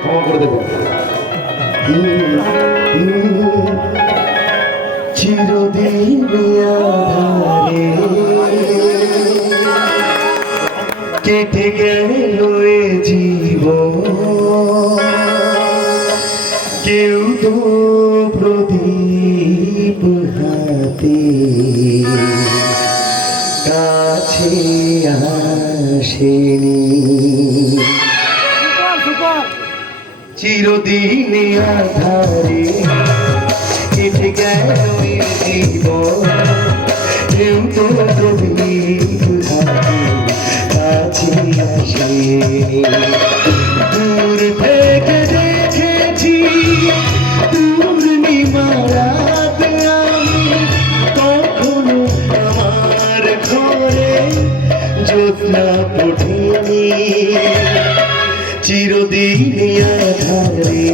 ক্ষমা করে দেব। চিরদিন আধারে কেটে গেল এ জীবন, কেউ তো প্রদীপ হাতে কাছে আসেনি। চিরদিন আধারে কেটে গেল এ জীবন, কেউ তো প্রদীপ হাতে কাছে আসেনি। দূর থেকে দেখেছি পূর্ণিমা রাত, আমি কখনো আমার ঘরে জ্যোৎস্না ওঠেনি। চিরদিন আধারে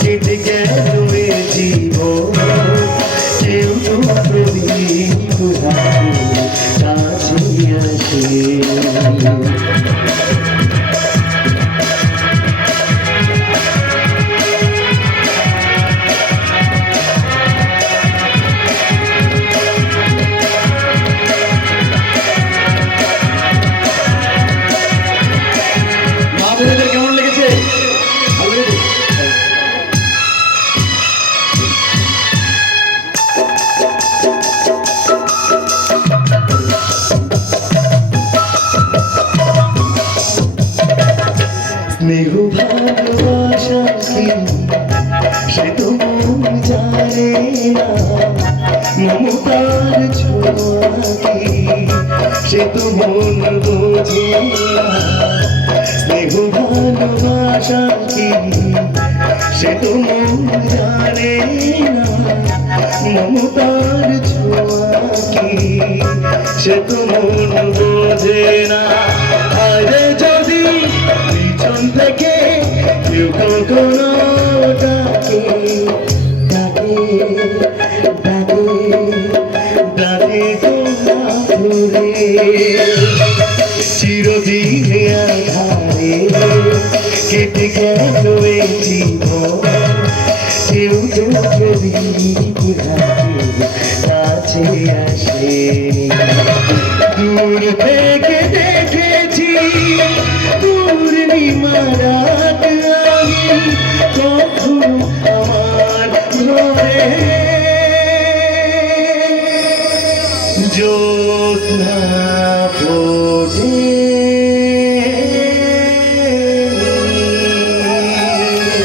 কেটে গেল এ জীবন, কেউ তো প্রদীপ হাতে কাছে আসেনি। কেমন লেগেছে? স্নেহ ভালোবাসা কি সে তো মন জানে না, মমতার ছোঁয়া কি সে তো মন বোঝে না। স্নেহ ভালোবাসা কি সে তো মন জানে না, মমতার ছোঁয়া কি সে তো মন বোঝে না। আরে যদি পিছন থেকে কেউ কখনো ডাকে ডাকে ডাকে ডাকে তোমার ধরে, চিরদিন আধারে কেটে গেল এ জীবন, কেউ তো প্রদীপ হাতে কাছে আসে। দূর থেকে